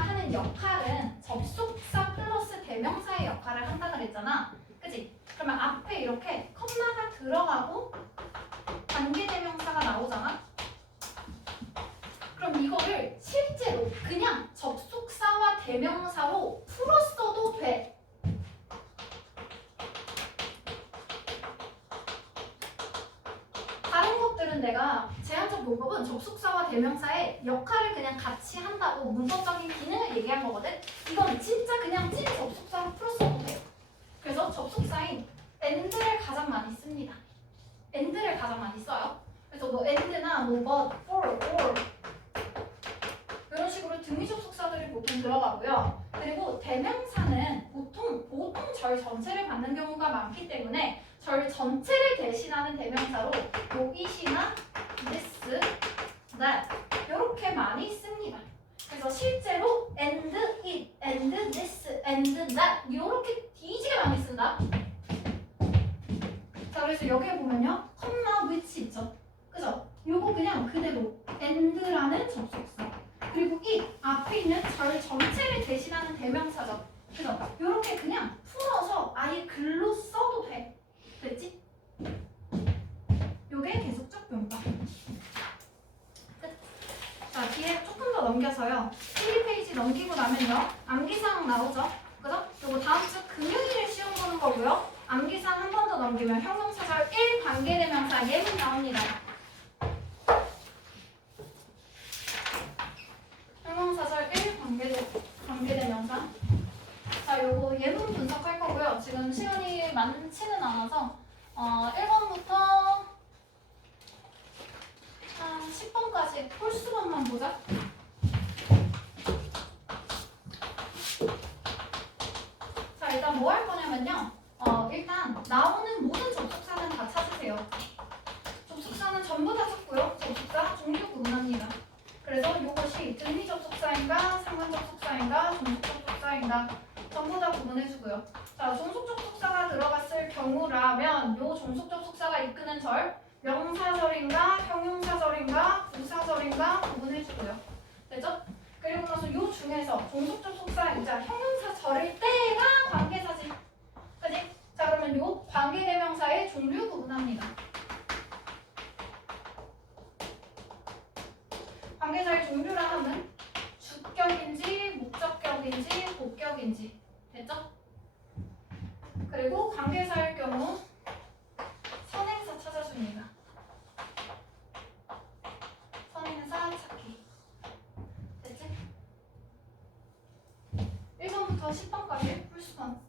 하는 역할은 접속사 플러스 대명사의 역할을 한다 그랬잖아. 그치? 그러면 앞에 이렇게 컴마가 들어가고 관계대명사가 나오잖아. 그럼 이거를 실제로 그냥 접속사와 대명사로 풀었어도 돼. 다른 것들은 내가 제한적 문법은 접속사와 대명사의 역할을 그냥 같이 한다고 문법적인 기능을 얘기한 거거든. 이건 진짜 그냥 찐 접속사로 풀었어도 돼요. 그래서 접속사인 and를 가장 많이 씁니다. and를 가장 많이 써요. 그래서 뭐 and나 뭐 but, for, or 이런 식으로 등위 접속사들이 보통 들어가고요. 그리고 대명사는 보통 절 전체를 받는 경우가 많기 때문에 절 전체를 대신하는 대명사로 뭐 it이나 this, that 이렇게 많이 씁니다. 그래서 실제로 and it, and this, and that 이렇게 뒤지게 많이 쓴다. 자, 그래서 여기에 보면요, 컴마 which 있죠. 그죠? 요거 그냥 그대로 and라는 접속사. 그리고 이 앞에 있는 절 전체를 대신하는 대명사죠. 그죠? 요렇게 그냥 풀어서 아예 글로 써도 돼. 됐지? 요게 계속적 문법. 끝. 자, 뒤에 조금 더 넘겨서요. 1, 2페이지 넘기고 나면요. 암기사항 나오죠? 그죠? 요거 다음 주 금요일에 시험 보는 거고요. 암기사항 한 번 더 넘기면 형용사절 1 관계대명사 예문 나옵니다. 형용사절 1 관계대명사. 자, 요거 예문 분석할 거고요. 지금 시간이 많지는 않아서 1번부터 한 10번까지 홀수번만 보자. 자, 일단 뭐 할 거냐면요. 일단 나오는 모든 접속사는 다 찾으세요. 접속사는 전부 다 찾고요. 접속사 종류 구분합니다. 그래서 이것이 등위 접속사인가, 상관 접속사인가, 종속 접속사인가 전부 다 구분해주고요. 자, 종속 접속사가 들어갔을 경우라면 요 종속 접속사가 이끄는 절 명사절인가, 형용사절인가, 부사절인가 구분해주고요. 됐죠? 그리고 나서 요 중에서 종속 접속사이자 형용사절일 때가 관계사지. 그지? 자, 그러면 요 관계대명사의 종류 구분합니다. 관계사의 종류라 하면 주격인지 목적격인지 복격인지. 됐죠? 그리고 관계사일 경우 선행사 찾아줍니다. 선행사 찾기. 됐지? 1번부터 10번까지 풀수건.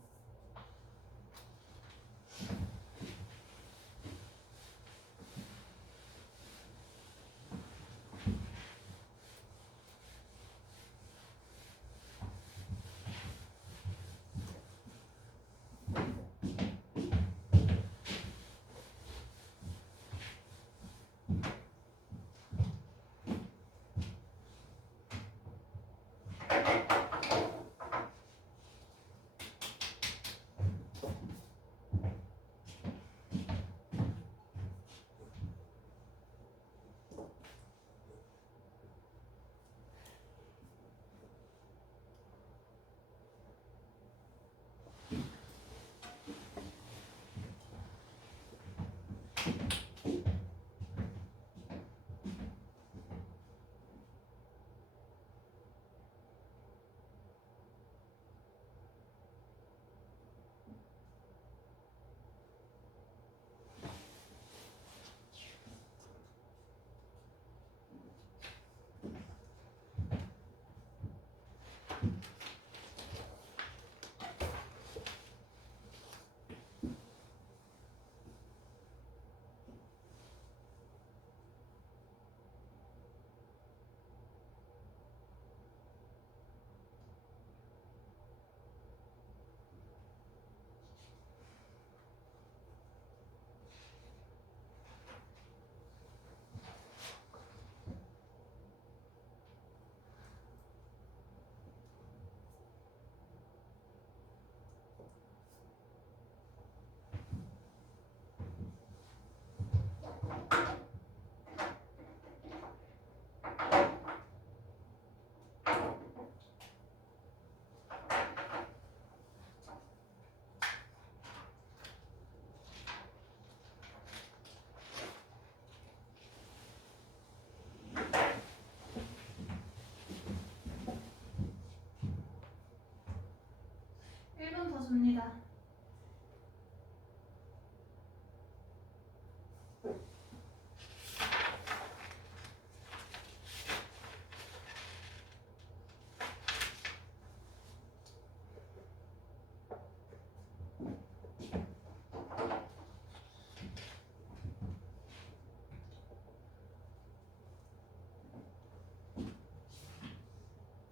풀어줍니다.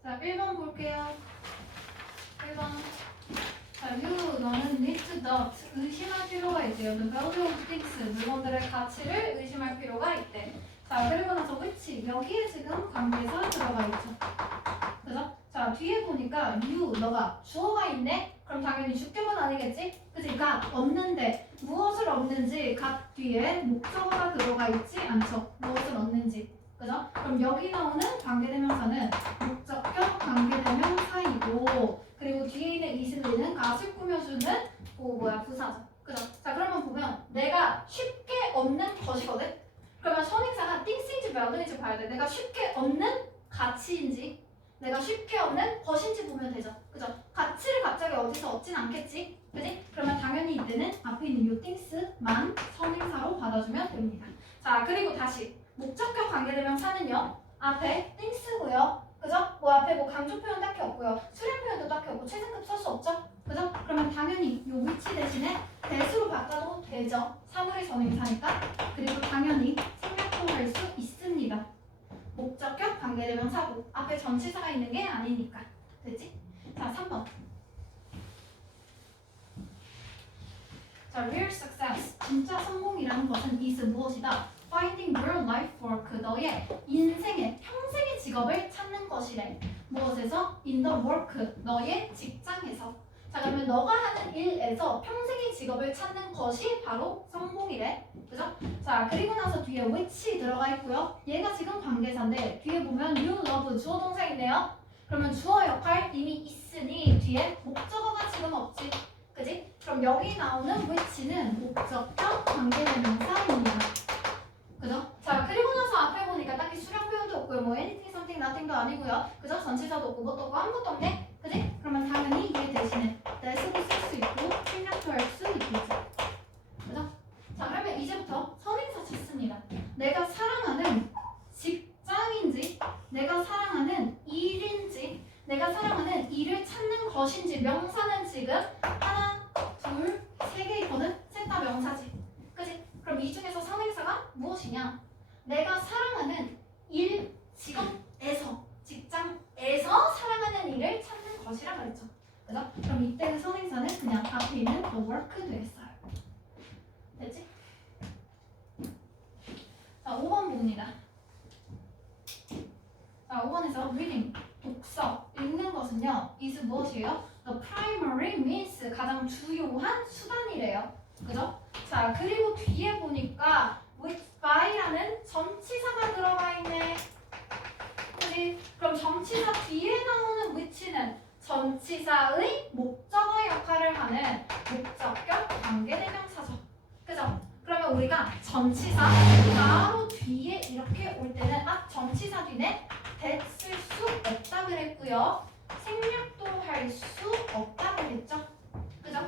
자, 1번 볼게요. 1번. 자, you, 너는 need to not, 의심할 필요가 있대요. The value of things, 물건들의 가치를 의심할 필요가 있대. 자, 그리고 나서 which, 여기에 지금 관계사 들어가 있죠. 그죠? 자, 뒤에 보니까 you, 너가 주어가 있네? 그럼 당연히 주격은 아니겠지? 그치? 가 없는데 무엇을 얻는지 각 뒤에 목적어가 들어가 있지 않죠? 무엇을 얻는지. 그죠? 그럼 여기 나오는 관계대명사는 목적격 관계대명사이고, 그리고 뒤에 있는 이슬리는 가을 꾸며주는 부사죠. 그죠? 자, 그러면 보면 내가 쉽게 얻는 것이거든? 그러면 선행사가 things인지 value인지 봐야 돼. 내가 쉽게 얻는 가치인지, 내가 쉽게 얻는 것인지 보면 되죠. 그죠? 가치를 갑자기 어디서 얻진 않겠지? 그지? 그러면 당연히 이때는 앞에 있는 요 things만 선행사로 받아주면 됩니다. 자, 그리고 다시 목적격 관계대명사는요, 앞에 things고요. 그죠? 뭐 앞에 뭐 강조 표현 딱히 없고요. 수량 표현도 딱히 없고 최상급 쓸 수 없죠? 그죠? 그러면 당연히 요 which 대신에 that으로 바꿔도 되죠. 사물의 선행사니까. 그리고 당연히 생략도 할 수 있습니다. 목적격 관계대명사고 앞에 전치사가 있는 게 아니니까. 됐지? 자, 3번. 자, real success. 진짜 성공이라는 것은 is 무엇이다? Finding your life work. 너의 인생의, 평생의 직업을 찾는 것이래. 무엇에서? In the work. 너의 직장에서. 자, 그러면 너가 하는 일에서 평생의 직업을 찾는 것이 바로 성공이래. 그죠? 자, 그리고 나서 뒤에 which 들어가 있고요. 얘가 지금 관계사인데 뒤에 보면 you love 주어 동사 있네요. 그러면 주어 역할 이미 있으니 뒤에 목적어가 지금 없지. 그지? 그럼 여기 나오는 which는 목적격 관계대명사입니다. 그죠? 자, 그리고 나서 앞에 보니까 딱히 수량 표현도 없고요. 뭐 anything, something, nothing도 아니고요. 그죠? 전치사도 없고 뭣도 없고 아무것도 없네. 그지? 그러면 당연히 얘 대신에 that으로 쓸 수 있고 생략도 할 수 있겠죠. 그죠? 자, 그러면 이제부터 선행사 찾습니다. 내가 사랑하는 직장인지, 내가 사랑하는 일인지, 내가 사랑하는 일을 찾는 것인지. 명사는 지금 하나, 둘, 세 개 있거든? 셋 다 명사지. 그지? 그럼 이 중에서 선행사가 무엇이냐? 내가 사랑하는 일, 직업에서, 직장에서 사랑하는 일을 찾는 것이라 그랬죠. 그죠? 그럼 이때의 선행사는 그냥 앞에 있는 the work 되겠어요. 됐지? 자, 5번 봅니다. 자, 5번에서 reading, 독서, 읽는 것은요, is 무엇이에요? The primary means, 가장 주요한 수단이래요. 그죠? 자, 그리고 뒤에 보니까 with by라는 전치사가 들어가 있네. 그지? 그럼 전치사 뒤에 나오는 which는 전치사의 목적어 역할을 하는 목적격 관계대명사죠. 그죠? 그러면 우리가 전치사 바로 뒤에 이렇게 올 때는 전치사 뒤에 that 쓸 수 없다 그랬고요. 생략도 할 수 없다 그랬죠. 그죠?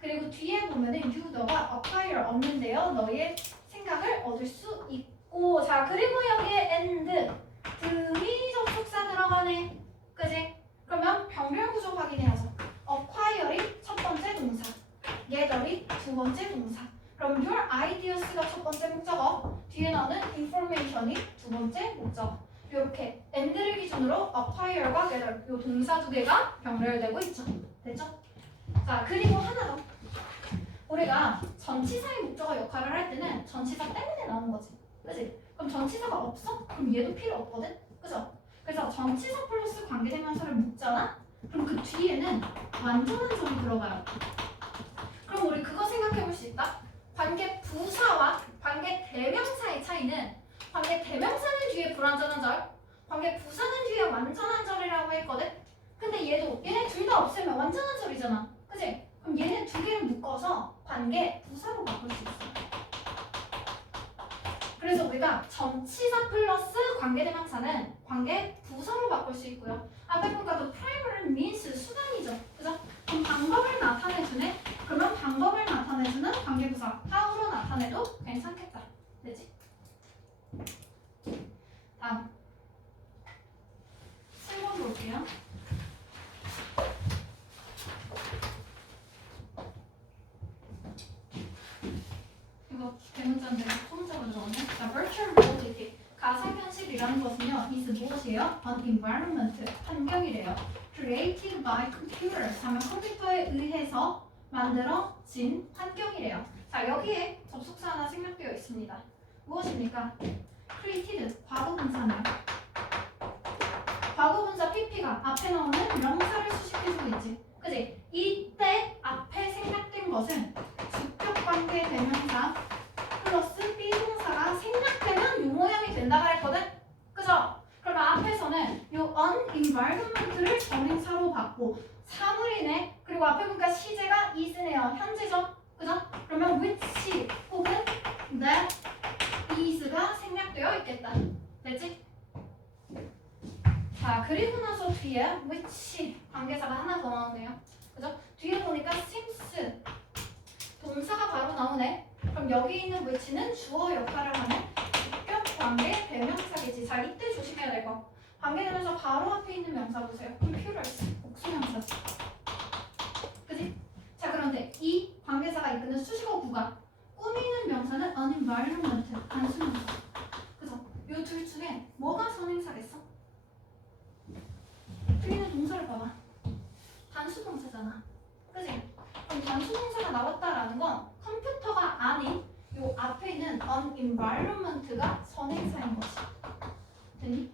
그리고 뒤에 보면은 you, 너가 acquire 얻는데요. 너의 생각을 얻을 수 있고. 자, 그리고 여기에 and, 들이 접속사 들어가네. 그지? 그러면 병렬 구조 확인해야죠. acquire이 첫 번째 동사, gather이 두 번째 동사. 그럼 your ideas가 첫 번째 목적어, 뒤에 나오는 information이 두 번째 목적어. 이렇게 and를 기준으로 acquire과 gather, 이 동사 두 개가 병렬되고 있죠. 됐죠? 자, 그리고 하나 더. 우리가 전치사의 목적어 역할을 할 때는 전치사 때문에 나오는 거지. 그지? 그럼 전치사가 없어? 그럼 얘도 필요 없거든? 그죠? 그래서 전치사 플러스 관계대명사를 묶잖아? 그럼 그 뒤에는 완전한 절이 들어가요. 그럼 우리 그거 생각해 볼 수 있다? 관계 부사와 관계 대명사의 차이는 관계 대명사는 뒤에 불완전한 절, 관계 부사는 뒤에 완전한 절이라고 했거든? 근데 얘네 둘 다 없으면 완전한 절이잖아. 그지? 그럼 얘네 두 개를 묶어서 관계 부사로 바꿀 수 있어. 그래서 우리가 전치사 플러스 관계대명사는 관계 부사로 바꿀 수 있고요. 앞에 보니까 또 primary means 수단이죠. 그죠? 그럼 방법을 나타내주네? 그러면 방법을 나타내주는 관계부사 how로 나타내도 괜찮겠다. 되지? 다음 7번 볼게요. 이거 대문자인데 소문자가 들어오네. 자, virtual reality 가상현실이라는 것은요, is 무엇이에요? An environment, 환경이래요. Created by computers, 하면 컴퓨터에 의해서 만들어진 환경이래요. 자, 여기에 접속사 하나 생략되어 있습니다. 무엇입니까? Created, 과거분사네요. 과거분사 PP가 앞에 나오는 명사를 수식해주고 있지. 그지? 이때 앞에 생략된 것은 주격관계 대명사 플러스 비동사가 생략되면 요 모양이 된다 그랬거든? 그죠? 그러면 앞에서는 요 unenvironment를 전행사로 받고 사물이네. 그리고 앞에 보니까 시제가 is네요. 현재죠? 그죠? 그러면 which 혹은 that is가 생략되어 있겠다. 됐지? 자, 그리고 나서 뒤에 which 관계사가 하나 더 나오네요. 그죠? 뒤에 보니까 seems 동사가 바로 나오네. 그럼 여기 있는 which는 주어 역할을 하는 주격 관계 대명사겠지. 자, 이때 조심해야 될 거. 관계대명사 바로 앞에 있는 명사 보세요. computers 복수명사. 그지? 자, 그런데 이 관계사가 이끄는 수식어 구가 꾸미는 명사는 an environment 단수명사. 그죠? 요 둘 중에 뭐가 선행사겠어? 틀리는 동사를 봐봐. 단수동사잖아. 그지? 그럼 단수동사가 나왔다라는 건 컴퓨터가 아닌 요 앞에 있는 an environment가 선행사인 것이. 됐니?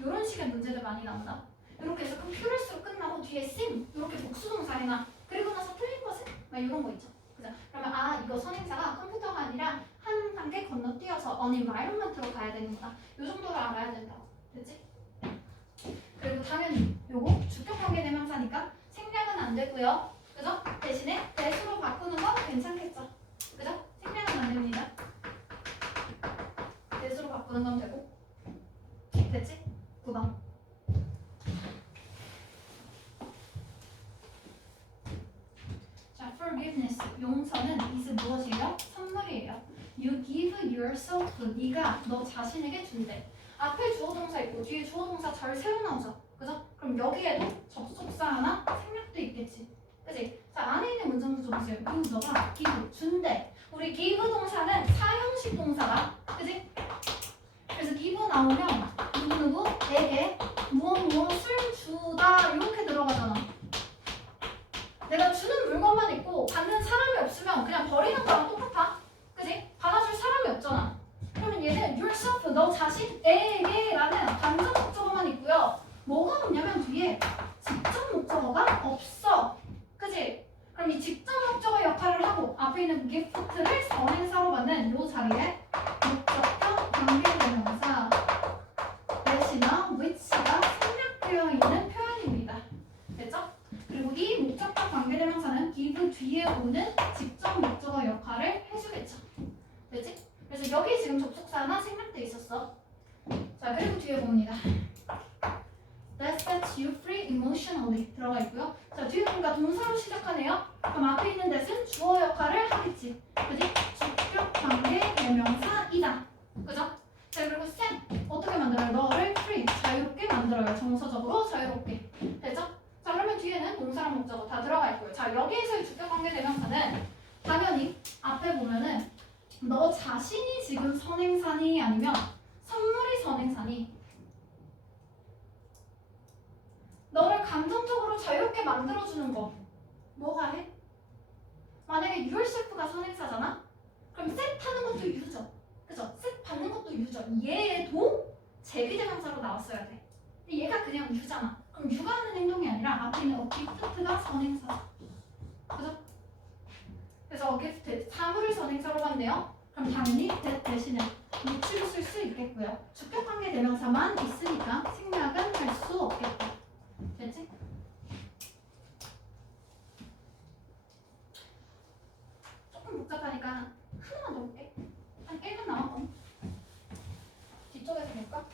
요런 식의 문제들 많이 나온다. 이렇게 해서 computers로 끝나고 뒤에 sim 이렇게 복수동사이나 그리고 나서 틀린 것은 막 이런 거 있죠. 그죠? 그러면 아 이거 선행사가 컴퓨터가 아니라 한 단계 건너뛰어서 an environment로 가야 되는구나. 요 정도를 알아야 된다고. 됐지? 그리고 당연히 요거 주격관계 대명사니까 생략은 안 되고요. 그죠? 대신에 대수로 바꾸는 건 괜찮겠죠. 그죠? 생략은 안 됩니다. 대수로 바꾸는 건 되고. 됐지? 9번. 자, forgiveness 용서는 is 무엇이에요? 선물이에요. You give yourself. 네가 너 자신에게 준대. 앞에 주어 동사 있고 뒤에 주어 동사 잘 세워 나오죠. 그죠? 그럼 여기에도 접속사 하나 생략도 있겠지. 그지? 자, 안에 있는 문장도 좀 보세요. you 너가 give 준대. 우리 give 동사는 사형식 동사다. 그지? 그래서 give 나오면 누구누구에게 무엇을 주다 이렇게 들어가잖아. 내가 주는 물건만 있고 받는 사람이 없으면 그냥 버리는 거랑 똑같아. 그지? 받아줄 사람이 없잖아. 그러면 얘는 yourself 너 자신에게 라는 간접 목적어만 있고요. 뭐가 없냐면 뒤에 직접 목적어가 없어. 그지? 그럼 이 직접 목적어 역할을 하고 앞에 있는 gift를 선행사로 받는 요 자리에 목적격 관계대명사 대신어 which가 생략되어 있는 표현입니다. 됐죠? 그리고 이 목적격 관계대명사는 give 뒤에 오는 직접 목적어 역할을 해주겠죠. 됐지? 그래서 여기 지금 접속사 하나 생략돼 있었어. 자, 그리고 뒤에 봅니다. That sets you free emotionally 들어가 있고요. 자, 뒤에 보니까 동사로 시작하네요. 그럼 앞에 있는 that은 주어 역할을 하겠지. 그지? 주격 관계 대명사이다. 그죠? 자, 그리고 set 어떻게 만들어요? 너를 free 자유롭게 만들어요. 정서적으로 자유롭게. 되죠? 자, 그러면 뒤에는 동사랑 목적어 다 들어가 있고요. 자, 여기에서의 주격 관계 대명사는 당연히 앞에 보면은 너 자신이 지금 선행사니 아니면 선물이 선행사니 너를 감정적으로 자유롭게 만들어주는 거 뭐가 해? 만약에 yourself가 선행사잖아? 그럼 set 하는 것도 유죠. 그죠? set 받는 것도 유죠. 얘도 제비대명사로 나왔어야 돼. 근데 얘가 그냥 유잖아. 그럼 유가 하는 행동이 아니라 앞에 있는 gift가 선행사. 그죠? 그래서 gift 사물을 선행사로 봤네요. 그럼 당연히 that 대신에 which를 쓸 수 있겠고요. 주격관계 대명사만 있으니까 생략은 할 수 없겠다. 됐지? 조금 복잡하니까 하나만 더 볼게. 한 1분 남았거든. 뒤쪽에서 볼까?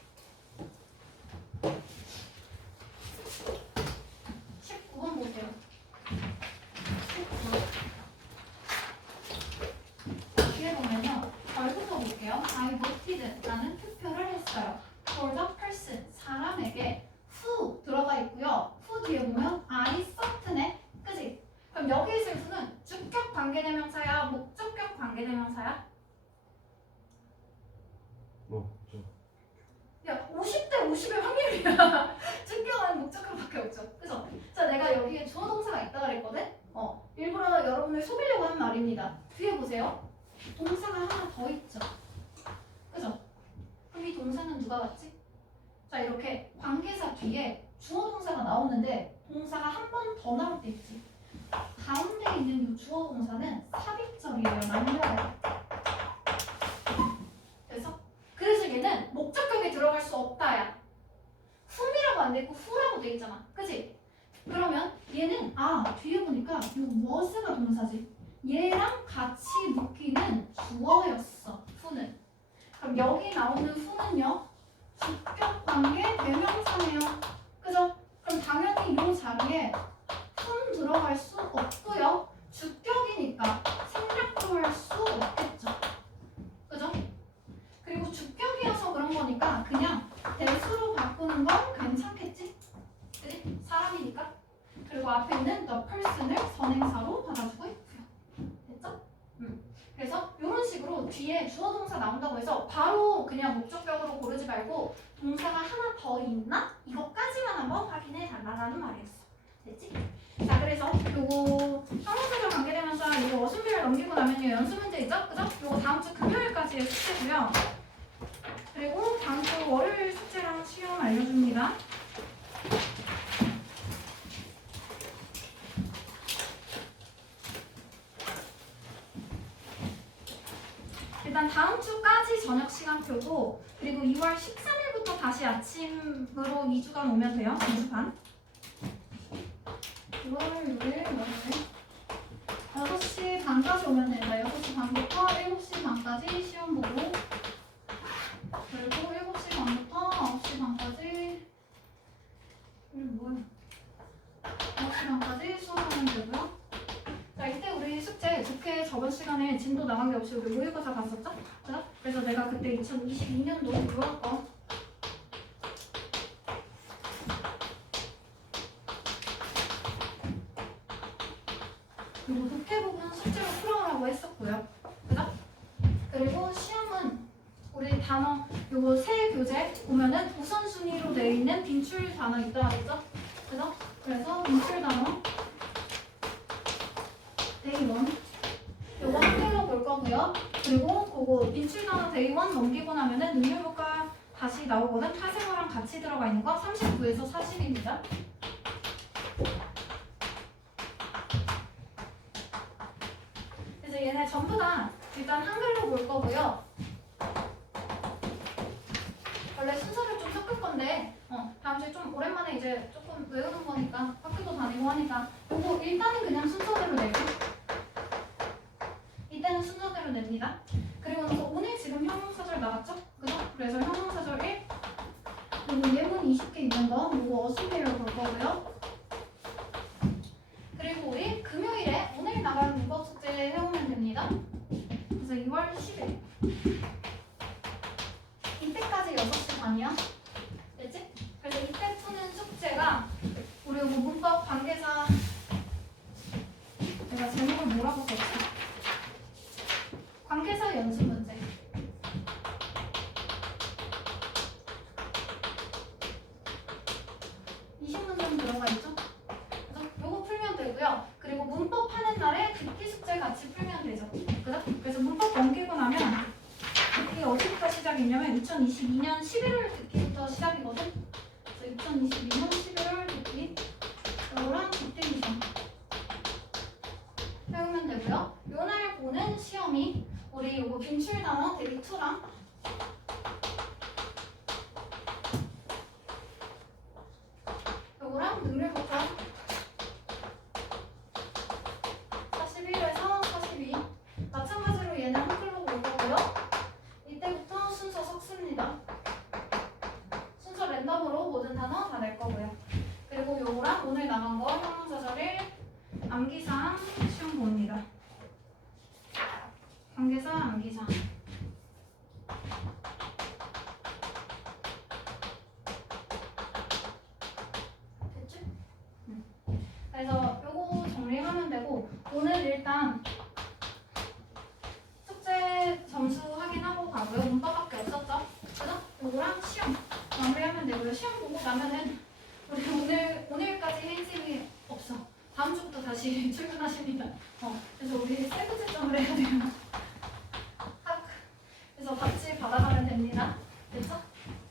19번 볼게요. 야, 50대 50의 확률이야. 쫓겨가는 목적어밖에 없죠. 그죠? 자, 내가 여기에 주어 동사가 있다 그랬거든? 일부러 여러분을 속이려고 한 말입니다. 뒤에 보세요. 동사가 하나 더 있죠. 그죠? 그럼 이 동사는 누가 왔지? 자, 이렇게 관계사 뒤에 주어 동사가 나오는데 동사가 한 번 더 나올 때 있지. 가운데 있는 이 주어 동사는 삽입절이에요. 남겨야 그래서 얘는 목적격에 들어갈 수 없다야. 훔이라고 안 돼 있고 후라고 돼 있잖아. 그치? 그러면 얘는 뒤에 보니까 요 was가 동사지. 얘랑 같이 묶이는 주어였어. 후는. 그럼 여기 나오는 후는요. 주격 관계 대명사네요. 그죠? 그럼 당연히 이 자리에 훔 들어갈 수 없고요. 주격이니까 생략도 할 수 없겠죠. 그죠? 그리고 주격이어서 그런 거니까 그냥 대수로 바꾸는 건 괜찮겠지? 그치? 사람이니까. 그리고 앞에 있는 the person을 선행사로 받아주고 있고요. 됐죠? 그래서 이런 식으로 뒤에 주어 동사 나온다고 해서 바로 그냥 목적격으로 고르지 말고 동사가 하나 더 있나? 이것까지만 한번 확인해 달라는 말이었어. 됐지? 자, 그래서 요거 형용사절 관계대명사 이거 어순비를 넘기고 나면요 연습 문제 있죠? 그죠? 요거 다음 주 금요일까지의 숙제고요. 그리고 다음 주 월요일 숙제랑 시험 알려줍니다. 일단 다음 주까지 저녁 시간표고 그리고 2월 13일부터 다시 아침으로 2주간 오면 돼요. 2주 반. 월요일, 월요일 6시 반까지 오면 된다. 6시 반부터 7시 반까지 시험 보고 그리고 7시 반부터 9시 반까지 뭐야? 9시 반까지 수업하면 되고요. 자, 이때 우리 숙제 좋게 저번 시간에 진도 나간 게 없이 우리 모의고사 봤었죠? 그죠? 그래서 내가 그때 2022년도 6월 거 그리고 독해 부분 숙제로 풀어오라고 했었고요. 그죠? 그리고 시험은 우리 단어 요거 세 교재 보면은 우선순위로 되어 있는 빈출 단어 있더라 그죠? 그죠? 그래서 빈출 단어 데이 1 요거 한글로 볼 거고요. 그리고 그거 빈출 단어 데이 1 넘기고 나면은 능률효과 다시 나오거든. 타세어랑 같이 들어가 있는 거 39에서 40입니다. 그래서 얘네 전부 다 일단 한글로 볼 거고요. 원래 순서를 좀 섞을 건데 다음 주에 좀 오랜만에 이제 조금 외우는 거니까 학교도 다니고 하니까 요거 일단은 그냥 순서대로 내고 이때는 순서대로 냅니다. 그리고 나서 오늘 지금 형용사절 나왔죠? 그죠? 그래서 형용사절 1 요거 예문 20개 있는 거 요거 어순비를 볼 거고요. 그리고 우리 금요일에 오늘 나가는 문법 숙제 해오면 됩니다. 그래서 2월 10일 이때까지 6시 반이야. 됐지? 그래서 이때 푸는 숙제가 우리 이거 문법 관계사 내가 제목을 뭐라고 썼지? 관계사 연습 문제. 들어가 있죠? 그래서 요거 풀면 되고요. 그리고 문법 하는 날에 듣기 숙제 같이 풀면 되죠. 그죠? 그래서 문법 넘기고 나면 듣기 어디부터 시작이냐면 2022년 11월 듣기부터 시작이거든. 그래서 2022년 11월 듣기 요거랑 빅데이션 배우면 되고요. 요날 보는 시험이 우리 요거 빈출 단어 대비 2랑 요거랑 능률부터 41에서 42 마찬가지로 얘는 한글로 볼 거고요. 이때부터 순서 섞습니다. 순서 랜덤으로 모든 단어 다 낼 거고요. 그리고 요거랑 오늘 나간 거 형용사절 1 암기사항 시험 봅니다. 관계사 암기사항 그래서 요거 정리하면 되고 오늘 일단 숙제 점수 확인하고 가고요. 문법밖에 없었죠? 요거랑 시험 마무리하면 되고요. 시험 보고 나면은 우리 오늘까지 행심이 없어. 다음 주부터 다시 출근하십니다. 그래서 우리 셀프 채점을 해야 돼요. 그래서 같이 받아가면 됩니다. 됐죠?